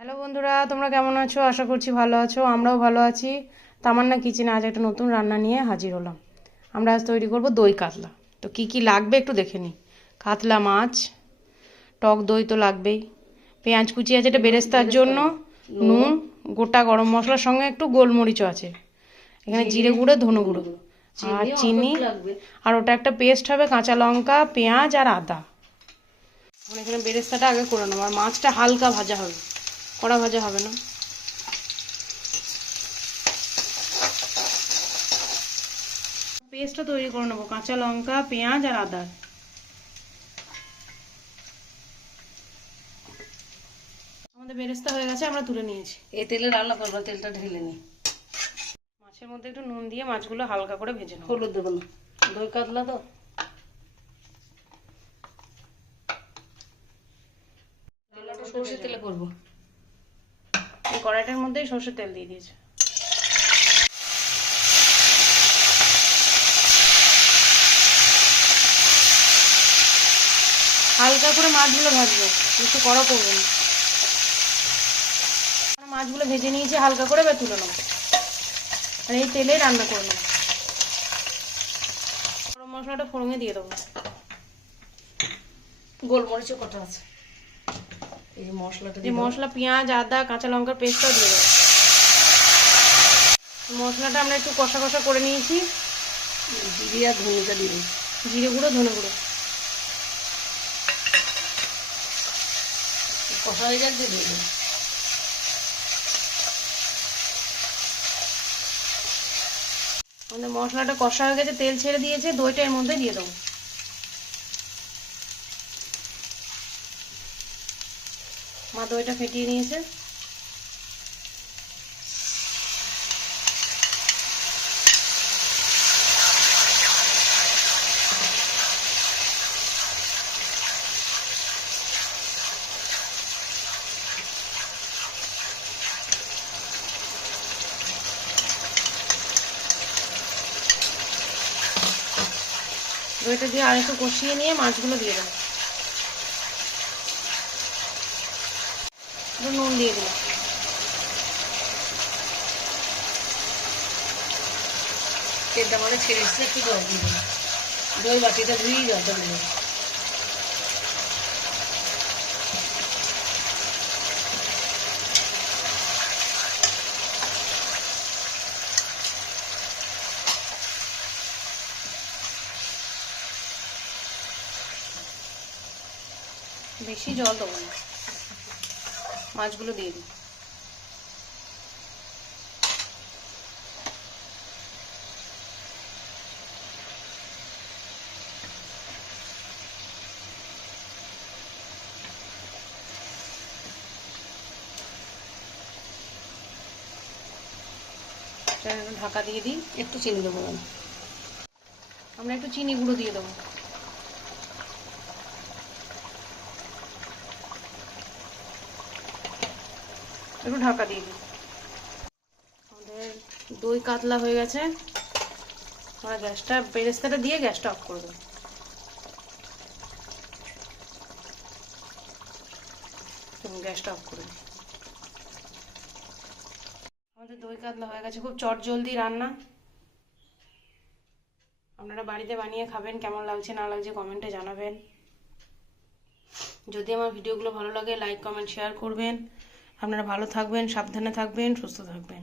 Hello বন্ধুরা তোমরা কেমন আছো? আশা করছি ভালো আছো আমরাও ভালো আছি। তামান্না কিচেনে আজ একটা নতুন রান্না নিয়ে হাজির হলাম। আমরা আজ তৈরি করব দই কাতলা। তো কি কি লাগবে একটু দেখে নিই। কাতলা মাছ টক দই তো লাগবেই। পেঁয়াজ কুচি আছে এটা বেরেস্তার জন্য নুন গোটা গরম মশলার সঙ্গে একটু গোলমরিচও আছে। এখানে জিরে গুঁড়ো ধনে গুঁড়ো। আর চিনি। আর ওটা একটা পেস্ট হবে কাঁচা লঙ্কা পেঁয়াজ আর আদা। আমরা এখানে বেরেস্তাটা আগে করে নেব। আর মাছটা হালকা ভাজা হবে। কড়া ভাজা হবে না। পেস্টটা তৈরি করে নেব কাঁচা লঙ্কা পেঁয়াজ আর আদা। আমাদের বেরেস্তা হয়ে গেছে আমরা তুলে নিয়েছি। এই তেলে রান্না করব তেলটা ঢেলে নি। মাছের মধ্যে একটু নুন দিয়ে মাছগুলো হালকা করে ভেজে নেব। হলুদ দেবো না। দই কাতলা তো। রান্নাটা সর্ষে তেলে করব। কড়াইটার মধ্যেই সর্ষের তেল দিয়ে দিয়েছে। হালকা করে মাছগুলো ভাজবো, বেশি কড়া করব না। মাছগুলো ভেজে নিয়েছি, হালকা করে এবার তুলে নেব। আর এই তেলেই রান্না করে নেব। গরম মশলাটা ফোড়ঙে দিয়ে দেবো। গোলমরিচও কটা আছে। এই মশলাটা যে মশলা পেঁয়াজ আদা কাঁচা লঙ্কার পেস্টটাও দিয়ে দেবো। মশলাটা আমরা একটু কষা কষা করে নিয়েছি। জিরে আর ধনেটা দিয়ে। জিরে গুঁড়ো ধনে গুঁড়ো। কষা হয়ে দিয়ে দিয়ে দেবো। আমাদের মশলাটা কষা হয়ে গেছে তেল ছেড়ে দিয়েছে দইটা এর মধ্যে দিয়ে দেবো। মা দইটা ফেটিয়ে নিয়েছে। দইটা দিয়ে আর একটু কষিয়ে নিয়ে মাছগুলো দিয়ে দেবো। একটু নুন দিয়ে দিলাম। তেলটা মানে ছেড়ে এসছে একটু জল দিয়ে দেবো দই বাটিটা ধুয়েই জলটা দিয়ে দেবো। বেশি জল দেবো না। মাছগুলো দিয়ে দিই। ঢাকা দিয়ে দিই, একটু চিনি দেবো। আমরা একটু চিনি গুঁড়ো দিয়ে দেবো। একটু ঢাকা দিয়ে দিই। আমাদের দই কাতলা হয়ে গেছে। আমরা গ্যাসটা, বেরেস্তাটা দিয়ে গ্যাসটা অফ করে গ্যাসটা অফ করে আমাদের দই কাতলা হয়ে গেছে। খুব চট জলদি রান্না। আপনারা বাড়িতে বানিয়ে খাবেন, কেমন লাগছে না লাগছে কমেন্টে জানাবেন। যদি আমার ভিডিওগুলো ভালো লাগে লাইক কমেন্ট শেয়ার করবেন। আপনারা ভালো থাকবেন সাবধানে থাকবেন সুস্থ থাকবেন।